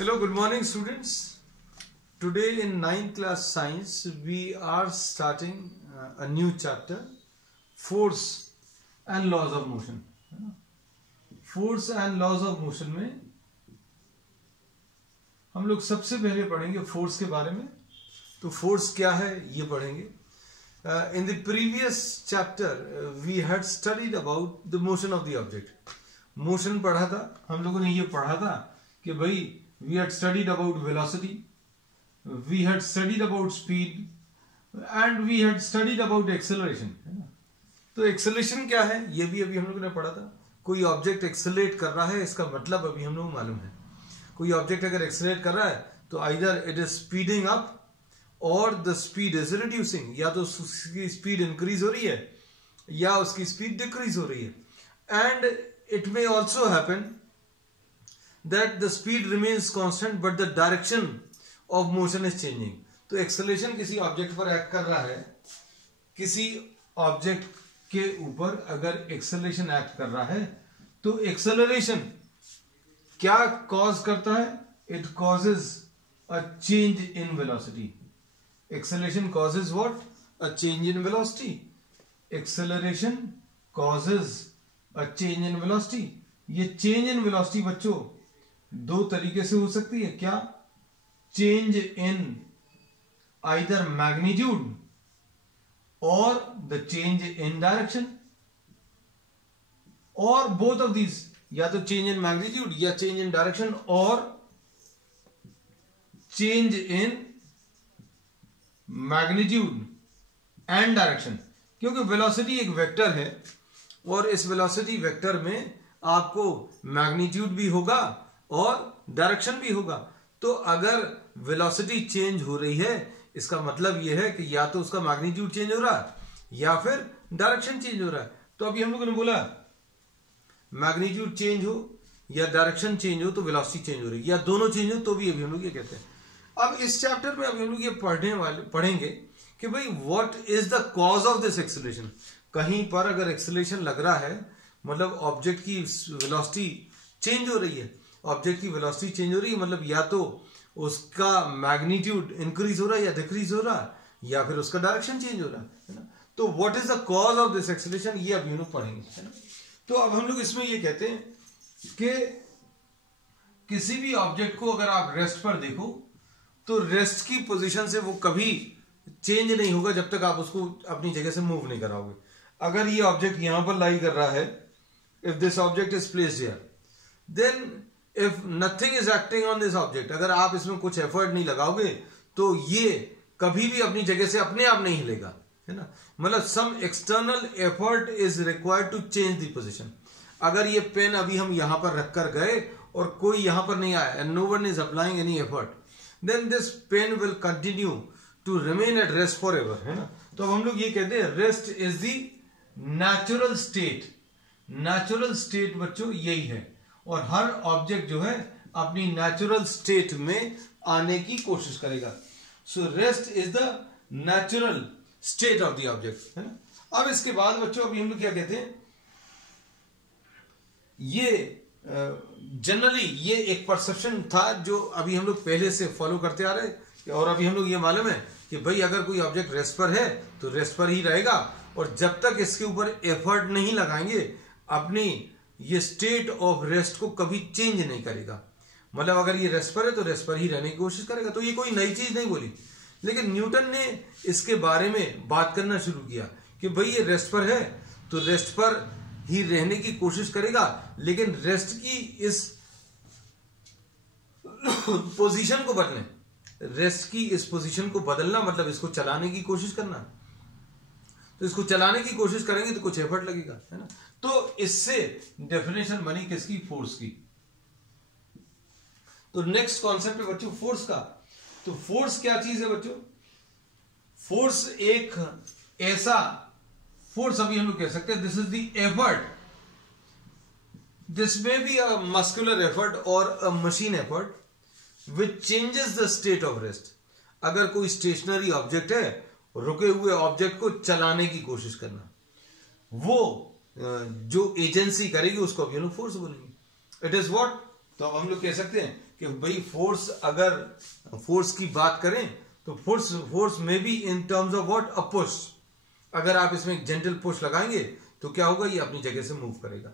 Hello, good morning students. Today in 9th class science we are starting a new chapter, force and laws of motion. Force and laws of motion में हम लोग सबसे पहले पढ़ेंगे force के बारे में. तो फोर्स क्या है ये पढ़ेंगे. In the previous chapter we had studied about the motion of the object. Motion पढ़ा था, हम लोगों ने ये पढ़ा था कि भाई we had studied about velocity, we had studied about speed and we had studied about acceleration. तो एक्सेलरेशन क्या है ये भी अभी हम लोगों ने पढ़ा था. कोई ऑब्जेक्ट एक्सेलरेट कर रहा है इसका मतलब अभी हम लोग मालूम है. कोई ऑब्जेक्ट अगर एक्सेलरेट कर रहा है तो either it is speeding up और द स्पीड इज रिड्यूसिंग, या तो उसकी स्पीड इंक्रीज हो रही है या उसकी स्पीड डिक्रीज हो रही है. And it may also happen that the speed remains constant but the direction of motion is changing. तो एक्सेलरेशन किसी ऑब्जेक्ट पर एक्ट कर रहा है, किसी ऑब्जेक्ट के ऊपर अगर एक्सेलरेशन एक्ट कर रहा है तो एक्सेलरेशन क्या कॉज करता है? It causes a change in velocity. Acceleration causes what? A change in velocity. Acceleration causes a change in velocity. ये चेंज इन वेलोसिटी बच्चों दो तरीके से हो सकती है. क्या? चेंज इन आइदर मैग्नीट्यूड और द चेंज इन डायरेक्शन, और बोथ ऑफ दीज, या तो चेंज इन मैग्नीट्यूड या चेंज इन डायरेक्शन और change in magnitude and direction. क्योंकि वेलोसिटी एक वेक्टर है और इस वेलोसिटी वेक्टर में आपको मैग्नीट्यूड भी होगा और डायरेक्शन भी होगा. तो अगर वेलोसिटी चेंज हो रही है इसका मतलब यह है कि या तो उसका मैग्नीट्यूड चेंज हो रहा है या फिर डायरेक्शन चेंज हो रहा है. तो अभी हम लोगों ने बोला मैग्नीट्यूड चेंज हो या डायरेक्शन चेंज हो तो वेलोसिटी चेंज हो रही है, या दोनों चेंज हो तो भी अभी हम लोग ये कहते हैं. अब इस चैप्टर में अभी हम लोग ये पढ़ेंगे कि भाई what is the cause of this acceleration. कहीं पर अगर एक्सेलरेशन लग रहा है मतलब ऑब्जेक्ट की वेलोसिटी चेंज हो रही है, ऑब्जेक्ट की वेलोसिटी चेंज हो रही है मतलब या तो उसका मैग्नीट्यूड इंक्रीज हो रहा है या डिक्रीज हो रहा है या फिर उसका डायरेक्शन चेंज हो रहा है ना. तो what is the cause of this acceleration ये अभी हम लोग पढ़ेंगे, है ना. तो अब हम लोग इसमें ये कहते हैं कि किसी भी ऑब्जेक्ट को अगर आप रेस्ट पर देखो तो रेस्ट की पोजीशन से वो कभी चेंज नहीं होगा जब तक आप उसको अपनी जगह से मूव नहीं कराओगे. अगर ये ऑब्जेक्ट यहां पर लाई कर रहा है, if this object is placed here, then if nothing is acting on this object, अगर आप इसमें कुछ एफर्ट नहीं लगाओगे तो ये कभी भी अपनी जगह से अपने आप नहीं हिलेगा, है ना. मतलब some external effort is required to change the position. अगर ये पेन अभी हम यहां पर रखकर गए और कोई यहां पर नहीं आया and no one is applying any effort, then this pen will continue to remain at rest forever, है ना. तो अब हम लोग ये कहते हैं rest is the natural state. Natural state बच्चों यही है और हर ऑब्जेक्ट जो है अपनी नेचुरल स्टेट में आने की कोशिश करेगा. So rest is the natural state of the object, है ना. अब इसके बाद बच्चों अभी हम लोग क्या कहते हैं, ये जनरली ये एक परसेप्शन था जो अभी हम लोग पहले से फॉलो करते आ रहे हैं और अभी हम लोग ये मालूम है कि भाई अगर कोई ऑब्जेक्ट रेस्ट पर है तो रेस्ट पर ही रहेगा और जब तक इसके ऊपर एफर्ट नहीं लगाएंगे अपनी ये स्टेट ऑफ रेस्ट को कभी चेंज नहीं करेगा. मतलब अगर ये रेस्ट पर है तो रेस्ट पर ही रहने की कोशिश करेगा. तो ये कोई नई चीज नहीं बोली, लेकिन न्यूटन ने इसके बारे में बात करना शुरू किया कि भाई ये रेस्ट पर है तो रेस्ट पर ही रहने की कोशिश करेगा, लेकिन रेस्ट की इस पोजीशन को बदलने, रेस्ट की इस पोजीशन को बदलना मतलब इसको चलाने की कोशिश करना. तो इसको चलाने की कोशिश करेंगे तो कुछ एफर्ट लगेगा, है ना. तो इससे डेफिनेशन बनी किसकी? फोर्स की. तो नेक्स्ट कॉन्सेप्ट है बच्चों फोर्स का. तो फोर्स क्या चीज है बच्चों? फोर्स एक ऐसा फोर्स अभी हम लोग कह सकते हैं this is the effort. This may be a muscular effort और a machine effort which changes the state of rest. अगर कोई स्टेशनरी ऑब्जेक्ट है, रुके हुए ऑब्जेक्ट को चलाने की कोशिश करना, वो जो एजेंसी करेगी उसको अभी हम लोग फोर्स बोलेंगे. It is what? तो अब हम लोग कह सकते हैं कि भाई फोर्स, अगर फोर्स की बात करें तो फोर्स में be in terms of what, a push. अगर आप इसमें एक जेंटल पुश लगाएंगे तो क्या होगा, ये अपनी जगह से मूव करेगा।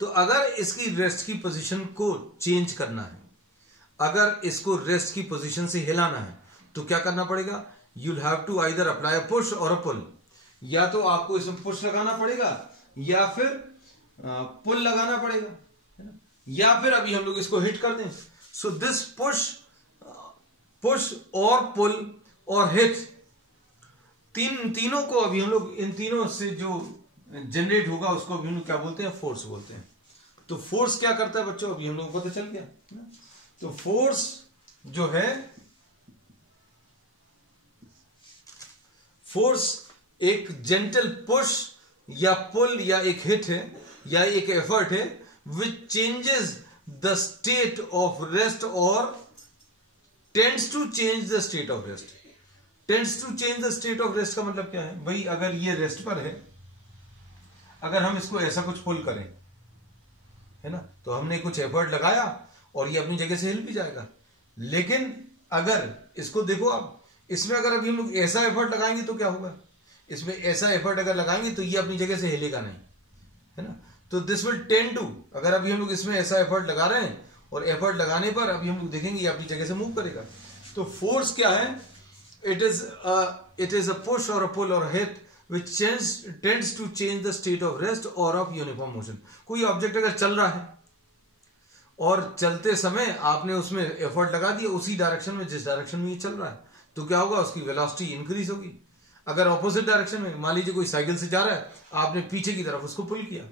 तो अगर इसकी रेस्ट की पोजीशन को चेंज करना है, अगर इसको रेस्ट की पोजीशन से हिलाना है, तो क्या करना पड़ेगा, you'll have to either apply a push or a pull। या तो आपको इसमें पुश लगाना पड़ेगा या फिर पुल लगाना पड़ेगा, है ना, या फिर अभी हम लोग इसको हिट कर दें। सो दिस पुश और पुल और हिट, तीनों को अभी हम लोग, इन तीनों से जो जनरेट होगा उसको अभी हम लोग क्या बोलते हैं, फोर्स बोलते हैं। तो फोर्स क्या करता है बच्चों, अभी हम लोग को पता चल गया, है ना। तो फोर्स जो है, फोर्स एक जेंटल पुश या पुल या एक हिट है या एक एफर्ट है which changes the state of rest और tends to change the state of rest. Tends to change the state of rest का मतलब क्या है भाई, अगर ये रेस्ट पर है, अगर हम इसको ऐसा कुछ पुल करें, है ना, तो हमने कुछ एफर्ट लगाया और ये अपनी जगह से हिल भी जाएगा। लेकिन अगर इसको देखो आप, इसमें अगर अभी हम लोग ऐसा एफर्ट लगाएंगे तो क्या होगा, इसमें ऐसा एफर्ट अगर लगाएंगे तो ये अपनी जगह से हिलेगा नहीं, है ना। तो दिस विल टेंड टू, अगर अभी हम लोग इसमें ऐसा एफर्ट लगा रहे हैं और एफर्ट लगाने पर अभी हम लोग देखेंगे ये अपनी जगह से मूव करेगा। तो फोर्स क्या है, इट इज अ पुश और अ पुल और hit which tends to change the state of rest or of uniform motion। कोई ऑब्जेक्ट अगर चल रहा है और चलते समय आपने उसमें एफर्ट लगा दिया उसी डायरेक्शन में जिस डायरेक्शन में ये चल रहा है, तो क्या होगा, उसकी वेलोसिटी इंक्रीज होगी। अगर ऑपोजिट डायरेक्शन में, मान लीजिए कोई साइकिल से जा रहा है, आपने पीछे की तरफ उसको पुल किया,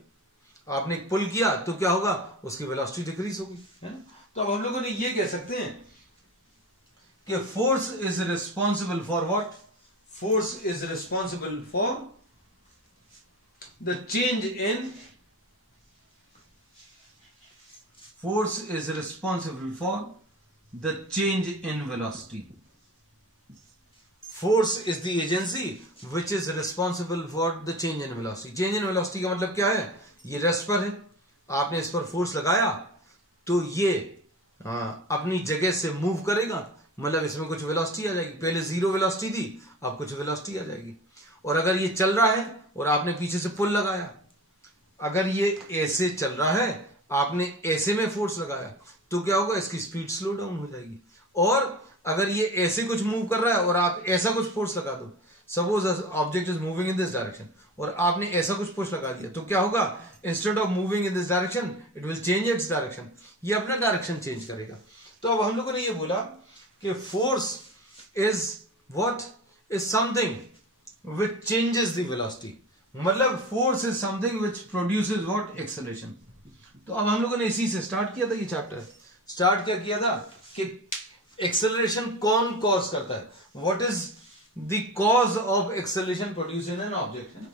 आपने पुल किया तो क्या होगा, उसकी वेलोसिटी डिक्रीज होगी, है ना। तो अब हम लोगों ने ये कह सकते हैं कि force is responsible for what, force is responsible for the change in, force is responsible for the change in velocity। force is the agency which is responsible for the change in velocity। change in velocity का मतलब क्या है, ये rest पर है, आपने इस पर फोर्स लगाया तो ये अपनी जगह से मूव करेगा, मतलब इसमें कुछ वेलोसिटी आ जाएगी। पहले जीरो वेलोसिटी थी, अब कुछ वेलोसिटी आ जाएगी। और अगर ये चल रहा है और आपने पीछे से पुल लगाया, अगर ये ऐसे चल रहा है, आपने ऐसे में फोर्स लगाया, तो क्या होगा, इसकी स्पीड स्लो डाउन हो जाएगी। और अगर ये ऐसे कुछ मूव कर रहा है और आप ऐसा कुछ फोर्स लगा दो, suppose object is moving in this direction और आपने ऐसा कुछ पुश लगा दिया, तो क्या होगा, instead of moving in this direction it will change its direction, ये अपना डायरेक्शन चेंज करेगा। तो अब हम लोगों ने ये बोला कि force is what, is something which changes the velocity, मतलब force is something which produces what, acceleration. तो अब हम लोगों ने इसी से स्टार्ट किया था, ये चैप्टर स्टार्ट क्या किया था कि एक्सेलरेशन कौन कॉज करता है, what is the cause of acceleration produce in an object, है ना।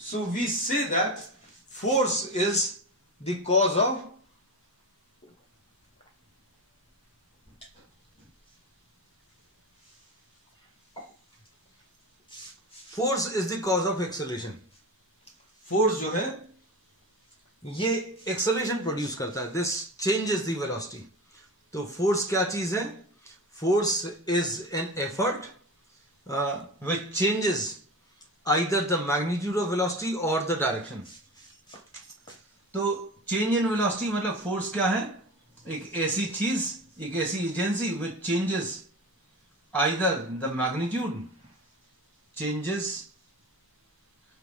So we say that force is the cause of acceleration। Force जो है ये एक्सेलरेशन प्रोड्यूस करता है, दिस चेंजेस द वेलोसिटी। तो फोर्स क्या चीज है, force is an effort which changes either the magnitude of velocity or the direction। तो change in velocity मतलब फोर्स क्या है, एक ऐसी चीज, एक ऐसी agency which changes either the magnitude, changes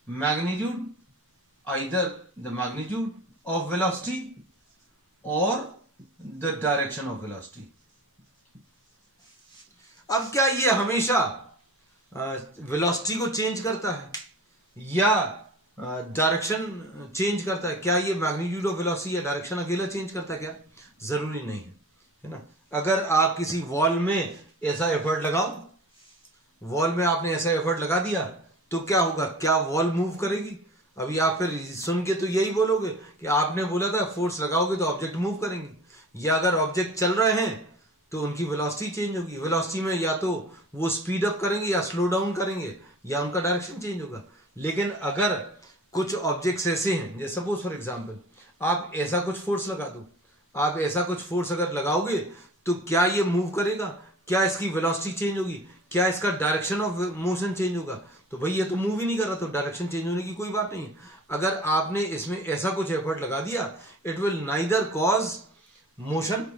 magnitude, either the magnitude of velocity or the direction of velocity। अब क्या ये हमेशा वेलोसिटी को चेंज करता है या डायरेक्शन चेंज करता है, क्या ये मैग्नीट्यूड ऑफ वेलोसिटी या डायरेक्शन अकेला चेंज करता है, क्या जरूरी नहीं है ना। अगर आप किसी वॉल में ऐसा एफर्ट लगाओ, वॉल में आपने ऐसा एफर्ट लगा दिया तो क्या होगा, क्या वॉल मूव करेगी। अभी आप फिर सुन के तो यही बोलोगे कि आपने बोला था फोर्स लगाओगे तो ऑब्जेक्ट मूव करेंगे, या अगर ऑब्जेक्ट चल रहे हैं तो उनकी वेलोसिटी चेंज होगी। वेलोसिटी में या तो वो स्पीड अप करेंगे या स्लो डाउन करेंगे या उनका डायरेक्शन चेंज होगा। लेकिन अगर कुछ ऑब्जेक्ट्स ऐसे हैं, जैसे सपोज फॉर एग्जांपल आप ऐसा कुछ फोर्स लगा दो, आप ऐसा कुछ फोर्स अगर लगाओगे तो क्या ये मूव करेगा, क्या इसकी वेलोसिटी चेंज होगी, क्या इसका डायरेक्शन ऑफ मोशन चेंज होगा? तो भाई ये तो मूव ही नहीं कर रहा, तो डायरेक्शन चेंज होने की कोई बात नहीं है। अगर आपने इसमें ऐसा कुछ एफर्ट लगा दिया, it will neither cause motion,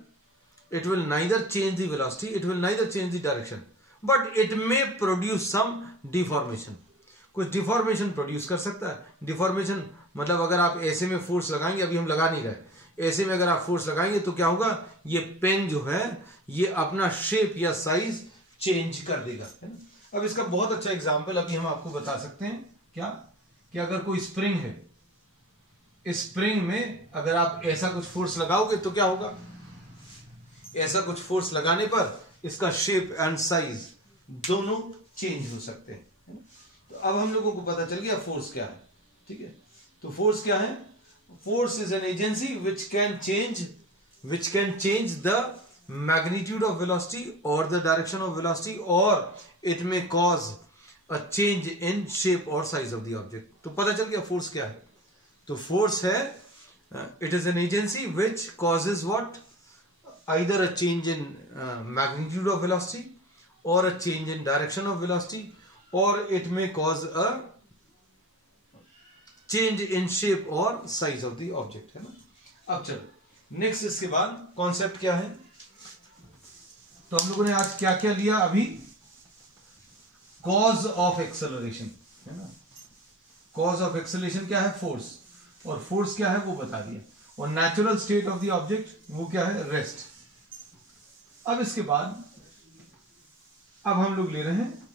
it will neither change the velocity, it will neither change the direction, but it may produce some deformation। कुछ डिफॉर्मेशन प्रोड्यूस कर सकता है। डिफॉर्मेशन मतलब अगर आप ऐसे में फोर्स लगाएंगे, अभी हम लगा नहीं रहे, ऐसे में अगर आप फोर्स लगाएंगे तो क्या होगा, ये पेन जो है ये अपना शेप या साइज चेंज कर देगा, है ना। अब इसका बहुत अच्छा एग्जांपल अभी हम आपको बता सकते हैं, क्या कि अगर कोई स्प्रिंग है, इस स्प्रिंग में अगर आप ऐसा कुछ फोर्स लगाओगे तो क्या होगा, ऐसा कुछ फोर्स लगाने पर इसका शेप एंड साइज दोनों चेंज हो सकते हैं, है ना। तो अब हम लोगों को पता चल गया फोर्स क्या है, ठीक है। तो फोर्स क्या है? Force is an agency which can change the magnitude of velocity और द डायरेक्शन ऑफ वेलोसिटी, और इट में cause a change in shape और साइज ऑफ द ऑब्जेक्ट। तो पता चल गया फोर्स क्या है। तो फोर्स है, it is an agency which causes what, either a change in magnitude of velocity or a change in direction of velocity, or it may cause a change in shape or size of the object, है ना। अब चलो next, इसके बाद concept क्या है। तो हम लोगों ने आज क्या क्या लिया अभी, कॉज ऑफ एक्सेलरेशन, है ना। कॉज ऑफ एक्सेलरेशन क्या है, फोर्स, और फोर्स क्या है वो बता दिया, और natural state of the object वो क्या है, रेस्ट। अब इसके बाद अब हम लोग ले रहे हैं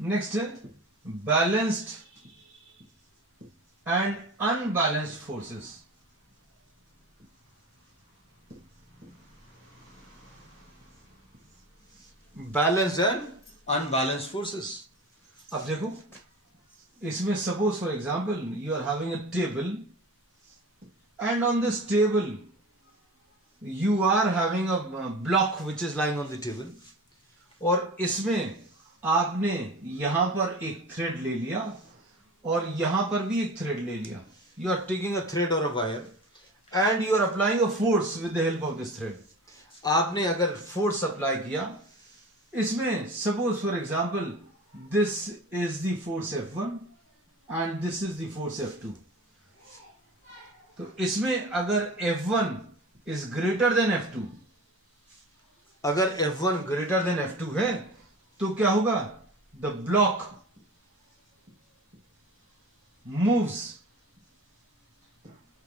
नेक्स्ट है balanced and unbalanced forces. Balanced and unbalanced forces. अब देखो इसमें suppose for example you are having a table, and on this table you are having a block which is lying on the table, और इसमें आपने यहां पर एक thread ले लिया और यहां पर भी एक थ्रेड ले लिया। You are taking a thread और a wire and you are applying a force with the help of this thread. आपने अगर फोर्स अप्लाई किया इसमें, suppose for example this is the force F1 and this is the force F2। तो इसमें अगर F1 is greater than F2, अगर F1 greater than F2 है तो क्या होगा, the block moves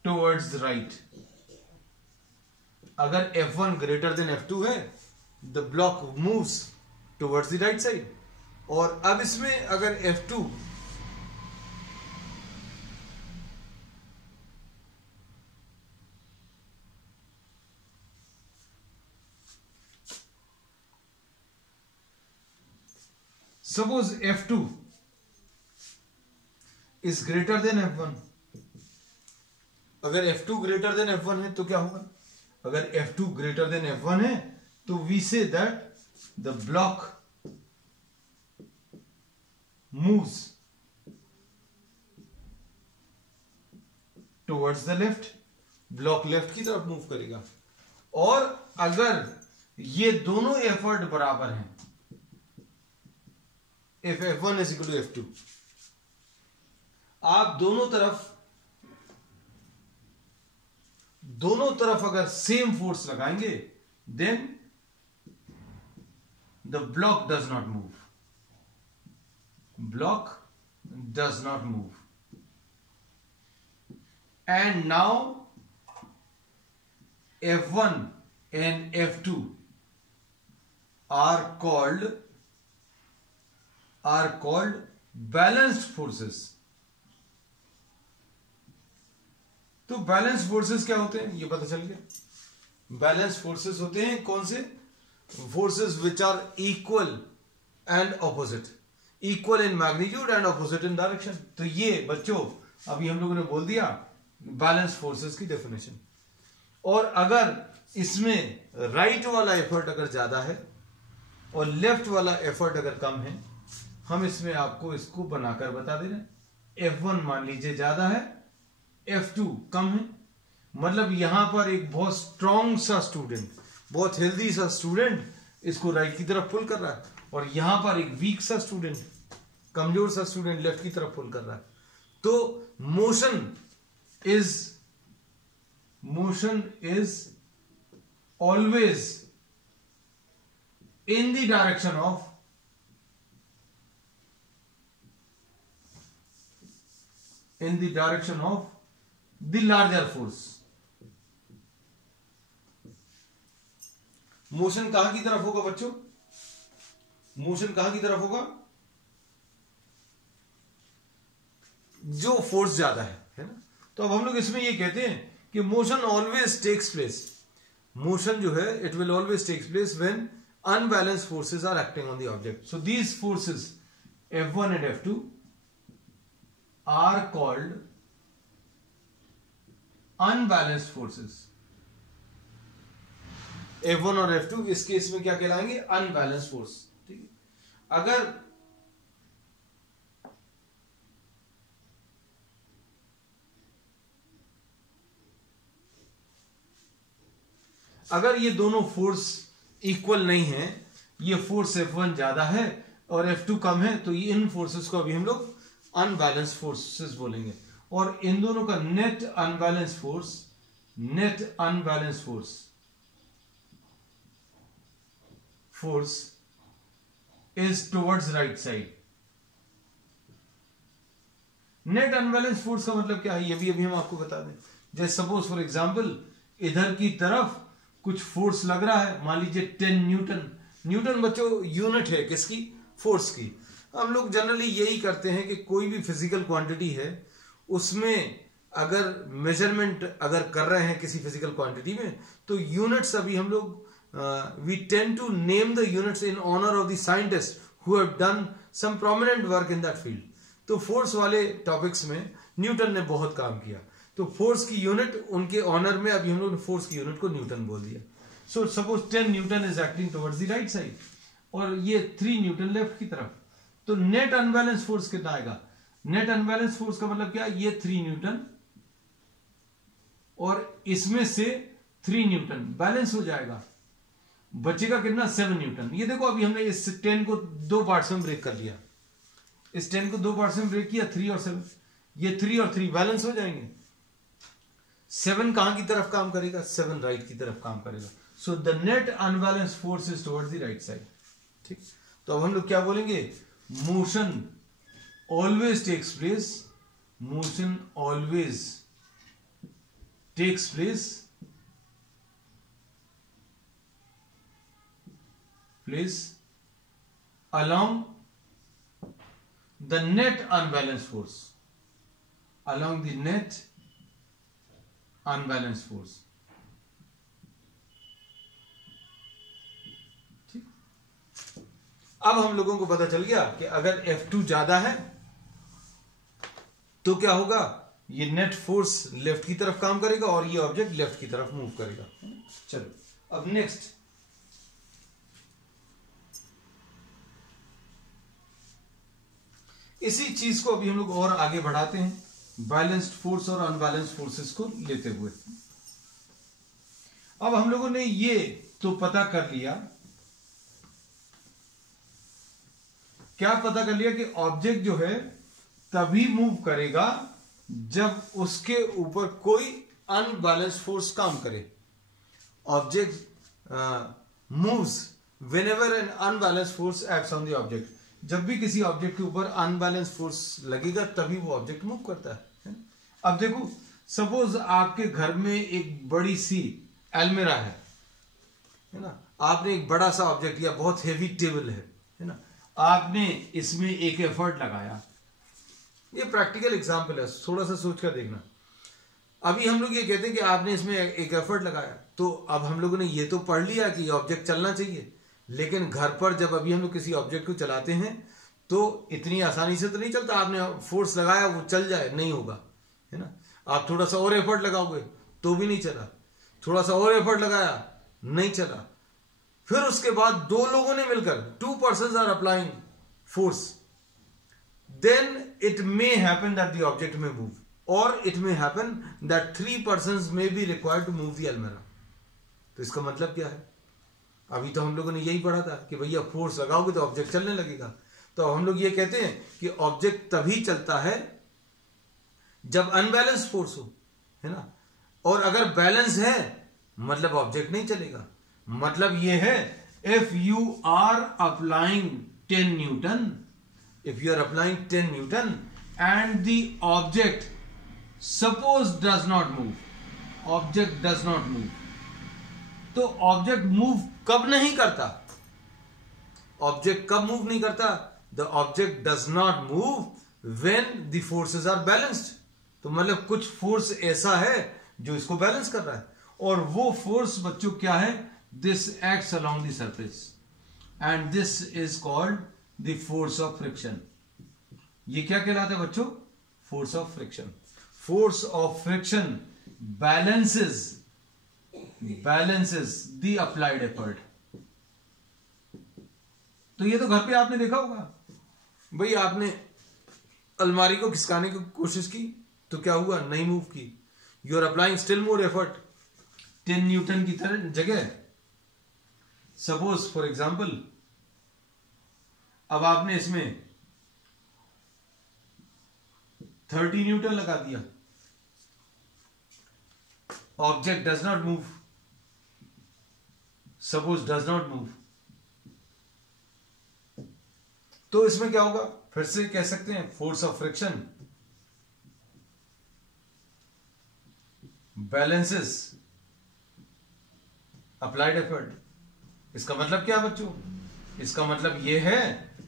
towards the right. अगर F1 ग्रेटर देन F2 है, the block moves towards the right side. और अब इसमें अगर F2 suppose F2 is greater than F1, अगर F2 ग्रेटर देन F1 है तो क्या होगा, अगर F2 ग्रेटर देन F1 है तो we say that the block moves towards the left, block left की तरफ मूव करेगा। और अगर ये दोनों एफर्ट बराबर हैं, if F1 is equal to F2, आप दोनों तरफ अगर सेम फोर्स लगाएंगे, then the block does not move, block does not move. And now F1 and F2 are called balanced forces। तो बैलेंस फोर्सेस क्या होते हैं ये पता चल गया। बैलेंस फोर्सेस होते हैं कौन से, forces which are equal and opposite, equal in magnitude and opposite in direction. तो ये बच्चों अभी हम लोगों ने बोल दिया बैलेंस फोर्सेस की डेफिनेशन। और अगर इसमें राइट वाला एफर्ट अगर ज्यादा है और लेफ्ट वाला एफर्ट अगर कम है, हम इसमें आपको इसको बनाकर बता दे रहे हैं। F1 मान लीजिए ज्यादा है, F2 कम है, मतलब यहां पर एक बहुत स्ट्रांग सा स्टूडेंट, बहुत हेल्दी सा स्टूडेंट इसको राइट की तरफ पुल कर रहा है, और यहां पर एक वीक सा स्टूडेंट, कमजोर सा स्टूडेंट लेफ्ट की तरफ पुल कर रहा है। तो motion is always in the direction of the larger force। Motion कहां की तरफ होगा बच्चों? मोशन कहां की तरफ होगा? जो फोर्स ज्यादा है ना। तो अब हम लोग इसमें ये कहते हैं कि motion always takes place, motion जो है it will always takes place when unbalanced forces are acting on the object. So these forces F1 and F2 are called unbalanced forces। F1 और F2 इस केस में क्या कहलाएंगे? unbalanced force। ठीक है। अगर ये दोनों फोर्स इक्वल नहीं है, ये फोर्स F1 ज्यादा है और F2 कम है, तो ये इन फोर्सेस को अभी हम लोग अनबैलेंस फोर्सेस बोलेंगे। और इन दोनों का net unbalance force is towards right side. Net unbalance force का मतलब क्या है, ये भी अभी हम आपको बता दें। जैसे सपोज फॉर एग्जांपल इधर की तरफ कुछ फोर्स लग रहा है, मान लीजिए 10 न्यूटन। न्यूटन बच्चों यूनिट है किसकी? फोर्स की। हम लोग जनरली यही करते हैं कि कोई भी फिजिकल क्वांटिटी है उसमें अगर मेजरमेंट अगर कर रहे हैं किसी फिजिकल क्वांटिटी में, तो यूनिट्स अभी हम लोग we tend to name the units in honour of the scientist who have done some prominent work in that field. तो फोर्स वाले टॉपिक्स में न्यूटन ने बहुत काम किया, तो फोर्स की यूनिट उनके ऑनर में अभी हम लोग फोर्स की यूनिट को न्यूटन बोल दिया। So suppose 10 Newton is acting towards the right side और ये 3 न्यूटन लेफ्ट की तरफ, तो नेट अनबैलेंस फोर्स कितना आएगा? नेट अनबैलेंस फोर्स का मतलब क्या? ये 3 न्यूटन और इसमें से 3 न्यूटन बैलेंस हो जाएगा, बचेगा कितना? 7 न्यूटन। ये देखो अभी हमने इस 10 को 2 पार्ट्स में ब्रेक कर लिया, इस 10 को 2 पार्ट्स में ब्रेक किया, 3 और 7, ये 3 और 3 बैलेंस हो जाएंगे। 7 कहां की तरफ काम करेगा? 7 राइट की तरफ काम करेगा। So the net unbalance force is towards the right side. ठीक, तो अब हम लोग क्या बोलेंगे? Motion always takes place, motion always takes place along the net unbalanced force, along the net unbalanced force। ठीक, अब हम लोगों को पता चल गया कि अगर F2 ज्यादा है तो क्या होगा? ये नेट फोर्स लेफ्ट की तरफ काम करेगा और ये ऑब्जेक्ट लेफ्ट की तरफ मूव करेगा। चलो अब नेक्स्ट, इसी चीज को अभी हम लोग और आगे बढ़ाते हैं, बैलेंस्ड फोर्स और अनबैलेंस्ड फोर्सेस को लेते हुए। अब हम लोगों ने ये तो पता कर लिया, क्या पता कर लिया कि ऑब्जेक्ट जो है तभी मूव करेगा जब उसके ऊपर कोई अनबैलेंस्ड फोर्स काम करे। Object moves whenever N unbalanced force acts on the object. जब भी किसी ऑब्जेक्ट के ऊपर अनबैलेंस फोर्स लगेगा तभी वो ऑब्जेक्ट मूव करता है। अब देखो सपोज आपके घर में एक बड़ी सी अलमीरा है ना, आपने एक बड़ा सा ऑब्जेक्ट या बहुत हेवी टेबल है ना, आपने इसमें एक एफर्ट लगाया। ये प्रैक्टिकल एग्जांपल है, थोड़ा सा सोच कर देखना। अभी हम लोग ये कहते हैं कि आपने इसमें एक एफर्ट लगाया, तो अब हम लोगों ने ये तो पढ़ लिया कि ऑब्जेक्ट चलना चाहिए, लेकिन घर पर जब अभी हम लोग किसी ऑब्जेक्ट को चलाते हैं तो इतनी आसानी से तो नहीं चलता। आपने फोर्स लगाया वो चल जाए, नहीं होगा। है ना। आप थोड़ा सा और एफर्ट लगाओगे तो भी नहीं चला, थोड़ा सा और एफर्ट लगाया नहीं चला, फिर उसके बाद दो लोगों ने मिलकर, 2 persons are applying force, then it may happen that the object may move, or it may happen that 3 persons may be required to move the almirah. तो इसका मतलब क्या है? अभी तो हम लोगों ने यही पढ़ा था कि भैया फोर्स लगाओगे तो ऑब्जेक्ट चलने लगेगा। तो हम लोग ये कहते हैं कि ऑब्जेक्ट तभी चलता है जब अनबैलेंस फोर्स हो, है ना। और अगर बैलेंस है मतलब ऑब्जेक्ट नहीं चलेगा। मतलब ये है, if you are applying 10 newton, if you are applying 10 Newton and the object suppose does not move, object does not move, तो ऑब्जेक्ट मूव कब नहीं करता? ऑब्जेक्ट कब मूव नहीं करता? The object does not move when the forces are balanced. तो मतलब कुछ फोर्स ऐसा है जो इसको बैलेंस कर रहा है, और वो फोर्स बच्चों क्या है? This acts along the surface and this is called the force of friction. ये क्या कहलाता है बच्चों? Force of friction. Force of friction balances the applied effort। तो ये तो घर पे आपने देखा होगा, भाई आपने अलमारी को खिसकाने की कोशिश की तो क्या हुआ? नहीं मूव की। You are applying still more effort, 10 newton की तरह जगह। सपोज फॉर एग्जाम्पल अब आपने इसमें 30 न्यूटन लगा दिया, object does not move, suppose does not move, तो इसमें क्या होगा? फिर से कह सकते हैं force of friction balances applied effort. इसका मतलब क्या बच्चों? इसका मतलब यह है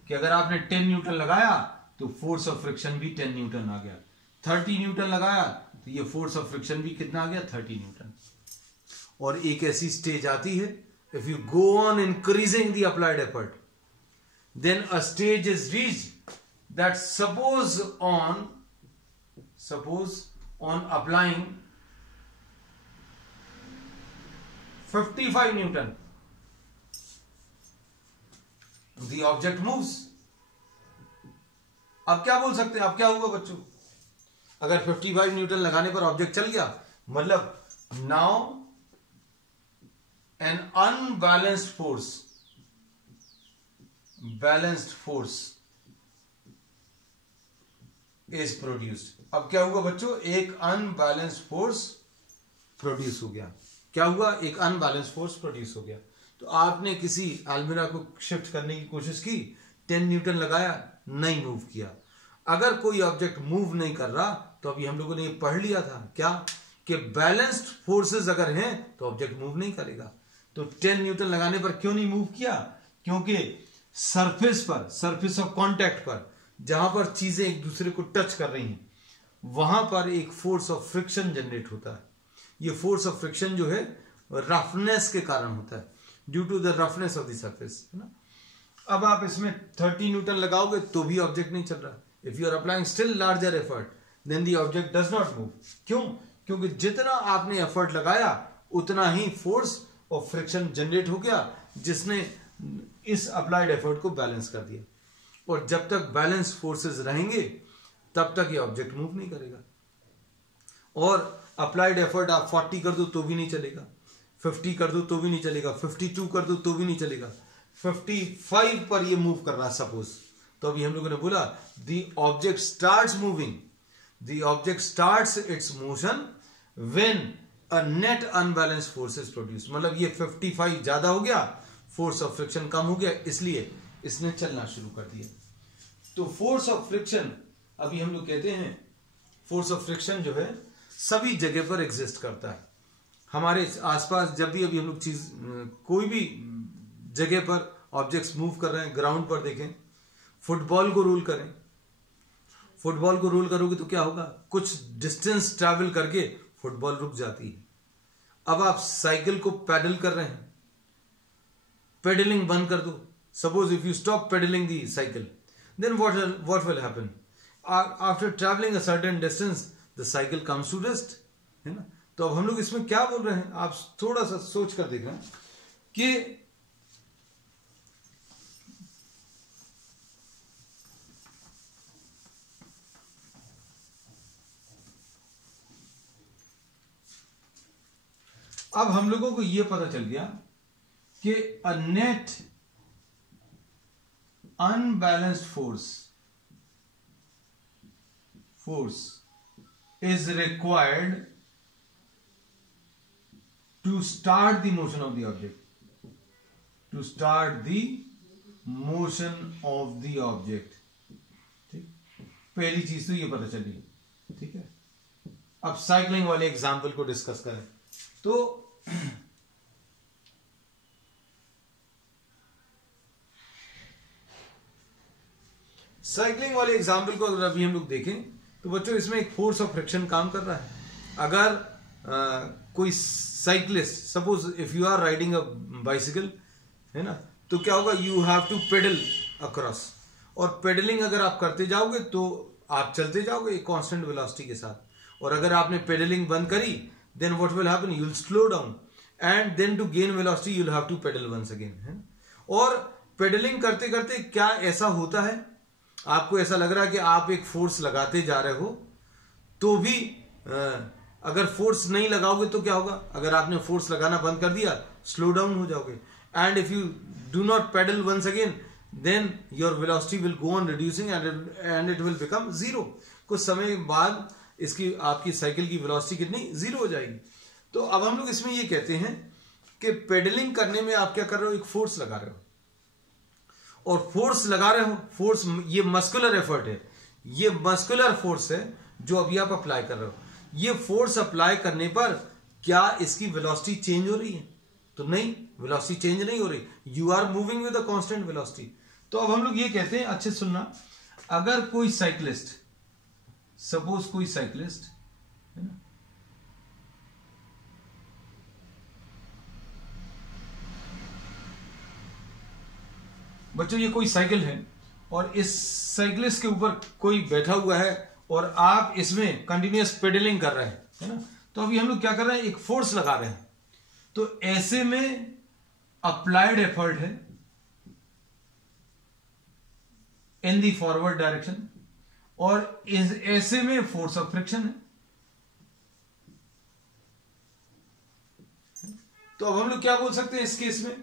कि अगर आपने 10 न्यूटन लगाया तो फोर्स ऑफ फ्रिक्शन भी 10 न्यूटन आ गया। 30 न्यूटन लगाया तो ये फोर्स ऑफ फ्रिक्शन भी कितना आ गया? 30 न्यूटन। और एक ऐसी स्टेज आती है, if you go on increasing the applied effort, then a stage is reached that suppose on applying 55 newton the object moves। अब क्या बोल सकते हैं? अब क्या हुआ बच्चों? अगर 55 न्यूटन लगाने पर ऑब्जेक्ट चल गया, मतलब now N unbalanced force is produced. अब क्या हुआ बच्चों? एक अनबैलेंस्ड फोर्स प्रोड्यूस हो गया। क्या हुआ? एक अनबैलेंस्ड फोर्स प्रोड्यूस हो गया। तो आपने किसी अलमीरा को शिफ्ट करने की कोशिश की, 10 न्यूटन लगाया, नहीं मूव किया। अगर कोई ऑब्जेक्ट मूव नहीं कर रहा तो अभी हम लोगों ने ये पढ़ लिया था क्या, कि बैलेंस्ड फोर्सेस अगर हैं तो ऑब्जेक्ट मूव नहीं करेगा। तो 10 न्यूटन लगाने पर क्यों नहीं मूव किया? क्योंकि सरफेस ऑफ कॉन्टैक्ट पर, जहां पर चीजें एक दूसरे को टच कर रही हैं, वहां पर एक फोर्स ऑफ फ्रिक्शन जनरेट होता है। ये फोर्स ऑफ फ्रिक्शन जो है रफनेस के कारण होता है, due to the roughness of the surface, है ना। अब आप इसमें 30 न्यूटन लगाओगे तो भी ऑब्जेक्ट नहीं चल रहा। If you are applying still larger effort then the object does not move. क्यों? क्योंकि जितना आपने एफर्ट लगाया उतना ही फोर्स ऑफ फ्रिक्शन जनरेट हो गया, जिसने इस अप्लाइड एफर्ट को बैलेंस कर दिया। और जब तक बैलेंस फोर्सेस रहेंगे तब तक ये ऑब्जेक्ट मूव नहीं करेगा। और अप्लाइड एफर्ट आप 40 कर दो तो भी नहीं चलेगा, 50 कर दो तो भी नहीं चलेगा, 52 कर दो तो भी नहीं चलेगा, 55 पर ये मूव कर रहा है सपोज। तो अभी हम लोगों ने बोला the object starts moving, the object starts it's motion when a net unbalance force is produce. मतलब ये 55 ज्यादा हो गया, फोर्स ऑफ फ्रिक्शन कम हो गया, इसलिए इसने चलना शुरू कर दिया। तो फोर्स ऑफ फ्रिक्शन, अभी हम लोग कहते हैं फोर्स ऑफ फ्रिक्शन जो है सभी जगह पर एग्जिस्ट करता है। हमारे आसपास जब भी अभी हम लोग कोई भी जगह पर ऑब्जेक्ट्स मूव कर रहे हैं, ग्राउंड पर देखें, फुटबॉल को रोल करें, फुटबॉल को रोल करोगे तो क्या होगा? कुछ डिस्टेंस ट्रैवल करके फुटबॉल रुक जाती है। अब आप साइकिल को पैडल कर रहे हैं, पेडलिंग बंद कर दो, suppose if you stop pedalling the cycle, then what will happen? After traveling a certain distance, the cycle comes to rest, है ना। तो अब हम लोग इसमें क्या बोल रहे हैं, आप थोड़ा सा सोच कर देख रहे हैं कि अब हम लोगों को यह पता चल गया कि a net unbalanced force is required to start the motion of the object, to start the motion of the object। ठीक, पहली चीज तो ये पता चली, ठीक है। अब साइकिलिंग वाले एग्जाम्पल को डिस्कस करें तो साइकिलिंग वाले एग्जाम्पल को अगर अभी हम लोग देखें तो बच्चों इसमें एक फोर्स ऑफ फ्रिक्शन काम कर रहा है। अगर कोई cyclist, suppose if you are riding a bicycle, है ना, तो क्या होगा, you have to pedal across, और पेडलिंग अगर आप करते जाओगे तो आप चलते जाओगे एक कांस्टेंट वेलोसिटी के साथ, और अगर आपने पेडलिंग बंद करी then what will happen, you will slow down and then to gain velocity you will have to pedal once again, है। और पेडलिंग करते करते क्या ऐसा होता है, आपको ऐसा लग रहा है कि आप एक फोर्स लगाते जा रहे हो, तो भी अगर फोर्स नहीं लगाओगे तो क्या होगा, अगर आपने फोर्स लगाना बंद कर दिया स्लो डाउन हो जाओगे, and if you do not pedal once again then your velocity will go on reducing and it will become zero. कुछ समय बाद इसकी आपकी साइकिल की वेलोसिटी कितनी, जीरो हो जाएगी। तो अब हम लोग इसमें ये कहते हैं कि पेडलिंग करने में आप क्या कर रहे हो, एक फोर्स लगा रहे हो, और फोर्स लगा रहे हो, फोर्स ये मस्कुलर एफर्ट है, ये मस्कुलर फोर्स है जो अभी आप अप्लाई कर रहे हो। ये फोर्स अप्लाई करने पर क्या इसकी वेलोसिटी चेंज हो रही है, तो नहीं, वेलोसिटी चेंज नहीं हो रही, you are moving with a constant velocity. तो अब हम लोग ये कहते हैं, अच्छे सुनना, अगर कोई साइकिलिस्ट, सपोज कोई साइकिलिस्ट, है ना, बच्चों ये कोई साइकिल है और इस साइकिलिस्ट के ऊपर कोई बैठा हुआ है और आप इसमें कंटिन्यूअस पेडलिंग कर रहे हैं, है ना। तो अभी हम लोग क्या कर रहे हैं, एक फोर्स लगा रहे हैं, तो ऐसे में अप्लाइड एफर्ट है इन दी फॉरवर्ड डायरेक्शन, और ऐसे में फोर्स ऑफ फ्रिक्शन है। तो अब हम लोग क्या बोल सकते हैं इस केस में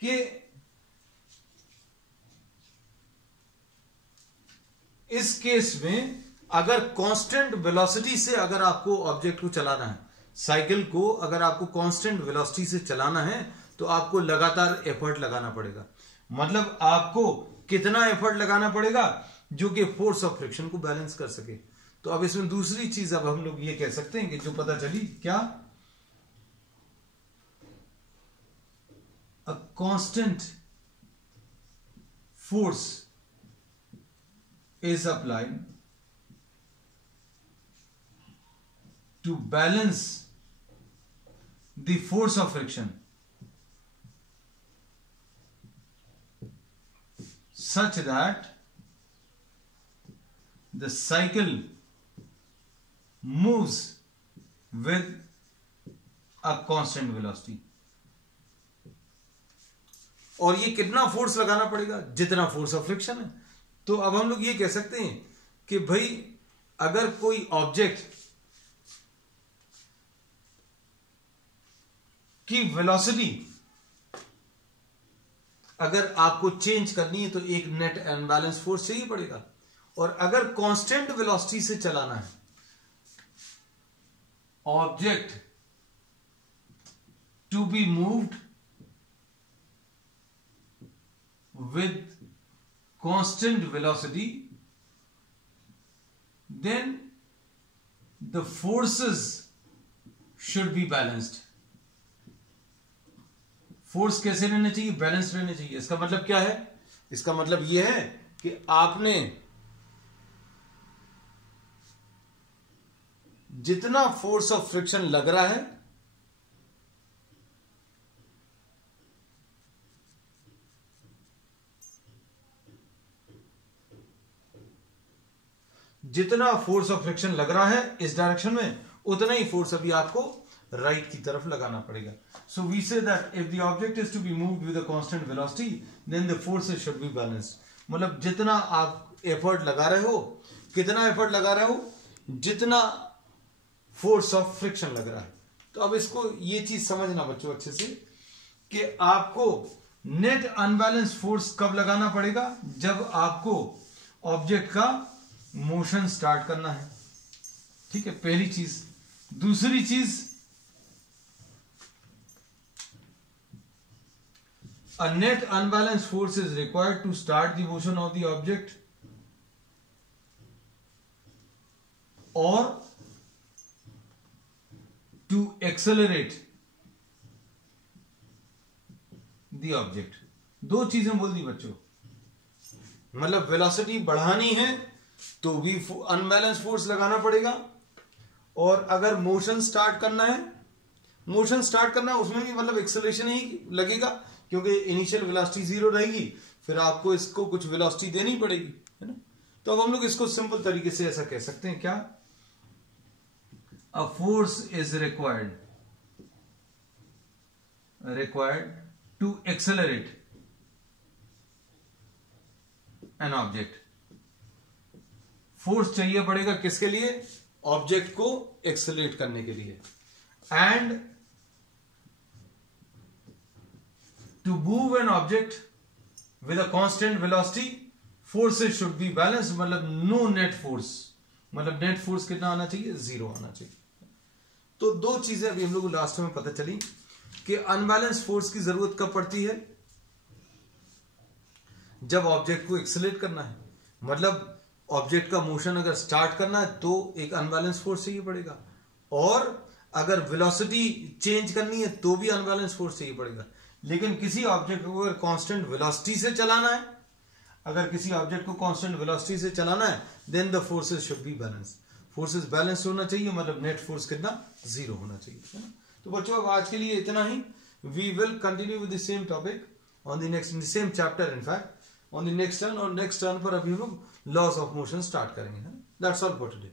कि इस केस में अगर कांस्टेंट वेलोसिटी से अगर आपको ऑब्जेक्ट को चलाना है, साइकिल को अगर आपको कांस्टेंट वेलोसिटी से चलाना है तो आपको लगातार एफर्ट लगाना पड़ेगा। मतलब आपको कितना एफर्ट लगाना पड़ेगा, जो कि फोर्स ऑफ फ्रिक्शन को बैलेंस कर सके। तो अब इसमें दूसरी चीज अब हम लोग ये कह सकते हैं कि जो पता चली, क्या, a constant force is applied to balance the force of friction such that the cycle moves with a constant velocity। और ये कितना फोर्स लगाना पड़ेगा, जितना फोर्स ऑफ फ्रिक्शन है। तो अब हम लोग ये कह सकते हैं कि भाई अगर कोई ऑब्जेक्ट की वेलोसिटी अगर आपको चेंज करनी है तो एक नेट अनबैलेंस फोर्स चाहिए पड़ेगा, और अगर कांस्टेंट वेलोसिटी से चलाना है object to be moved with constant velocity, then the forces should be balanced। Force कैसे रहने चाहिए, बैलेंस रहने चाहिए। इसका मतलब क्या है, इसका मतलब यह है कि आपने जितना फोर्स ऑफ फ्रिक्शन लग रहा है जितना फोर्स ऑफ फ्रिक्शन लग रहा है इस डायरेक्शन में, उतना ही फोर्स अभी आपको राइट की तरफ लगाना पड़ेगा. So we say that if the object is to be moved with a constant velocity then the forces should be balanced. मतलब जितना आप एफर्ट लगा रहे हो, कितना एफर्ट लगा रहे हो, जितना फोर्स ऑफ फ्रिक्शन लग रहा है. तो अब इसको ये चीज समझना बच्चों अच्छे से कि आपको नेट अनबैलेंस फोर्स कब लगाना पड़ेगा, जब आपको ऑब्जेक्ट का मोशन स्टार्ट करना है. ठीक है, पहली चीज. दूसरी चीज, a net unbalanced force is required to start the motion of the object or to accelerate the object. दो चीजें बोल दी बच्चों. मतलब वेलोसिटी बढ़ानी है तो भी अनबैलेंस फोर्स लगाना पड़ेगा, और अगर मोशन स्टार्ट करना है उसमें भी मतलब एक्सेलरेशन ही लगेगा, क्योंकि इनिशियल वेलोसिटी 0 रहेगी, फिर आपको इसको कुछ वेलोसिटी देनी पड़ेगी, है ना. तो अब हम लोग इसको सिंपल तरीके से ऐसा कह सकते हैं, क्या, a force is required to accelerate an object. Force चाहिए पड़ेगा किसके लिए, ऑब्जेक्ट को एक्सेलरेट करने के लिए. And to move an object with a constant velocity forces should be balanced. मतलब no net force, मतलब नेट फोर्स कितना आना चाहिए, 0 आना चाहिए. तो दो चीजें अभी हम लोग को लास्ट में पता चली कि अनबैलेंस फोर्स की जरूरत कब पड़ती है, जब ऑब्जेक्ट को एक्सेलरेट करना है. मतलब ऑब्जेक्ट का मोशन अगर स्टार्ट करना है तो एक अनबैलेंस फोर्स चाहिए पड़ेगा, और अगर वेलोसिटी चेंज करनी है तो भी अनबैलेंस फोर्स चाहिए पड़ेगा. लेकिन किसी ऑब्जेक्ट को अगर कांस्टेंट वेलोसिटी से चलाना है, then the forces should be balance. Forces balance होना चाहिए, मतलब नेट फोर्स कितना, 0 होना चाहिए, है ना. तो बच्चों अब आज के लिए इतना ही. We will continue with the same topic on the next, in the same chapter, in fact on the next turn. और नेक्स्ट टर्न पर अभी हम लोग लॉस ऑफ मोशन स्टार्ट करेंगे. That's all for today.